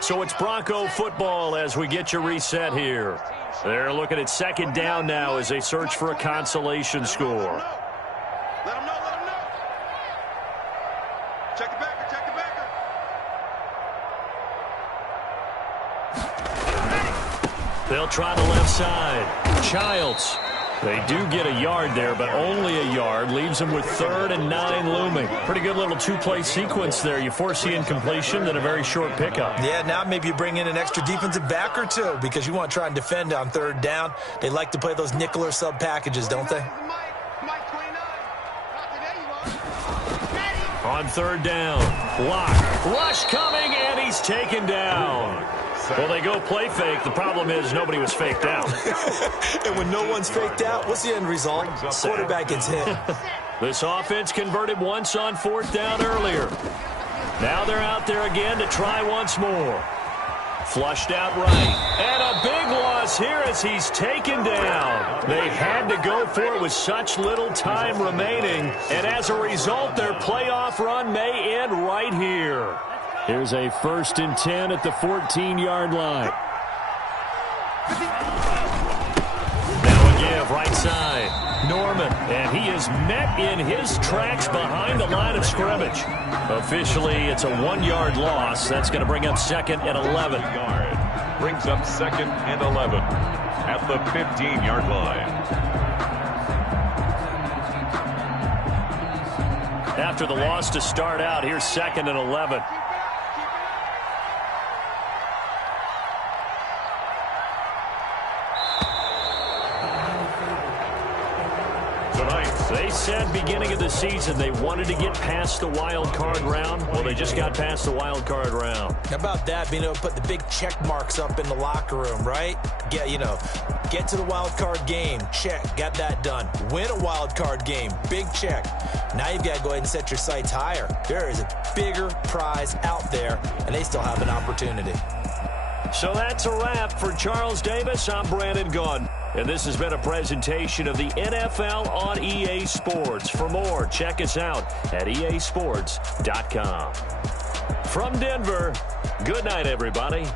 So it's Bronco football as we get your reset here. They're looking at 2nd down now as they search for a consolation score. Let him know, let him know. Check the backer, check the backer. They'll try the left side. Childs. They do get a yard there, but only a yard. Leaves them with 3rd and 9 looming. Pretty good little 2-play sequence there. You force the incompletion, then a very short pickup. Yeah, now maybe you bring in an extra defensive back or two, because you want to try and defend on 3rd down. They like to play those nickel or sub packages, don't they? On 3rd down, Locke. Rush coming, and he's taken down. Well, they go play fake. The problem is nobody was faked out. And when no one's faked out, what's the end result? Quarterback gets hit. This offense converted once on 4th down earlier. Now they're out there again to try once more. Flushed out right. And a big loss here as he's taken down. They had to go for it with such little time remaining. And as a result, their playoff run may end right here. Here's a 1st and 10 at the 14-yard line. Now a give right side. Norman, and he is met in his tracks behind the line of scrimmage. Officially, it's a 1-yard loss. That's going to bring up 2nd and 11. Brings up 2nd and 11 at the 15-yard line. After the loss to start out, here's 2nd and 11. They said beginning of the season they wanted to get past the wild card round. Well, they just got past the wild card round. How about that, being able to put the big check marks up in the locker room, right? Get to the wild card game. Check. Got that done. Win a wild card game. Big check. Now you've got to go ahead and set your sights higher. There is a bigger prize out there, and they still have an opportunity. So that's a wrap for Charles Davis. I'm Brandon Gunn. And this has been a presentation of the NFL on EA Sports. For more, check us out at easports.com. From Denver, good night, everybody.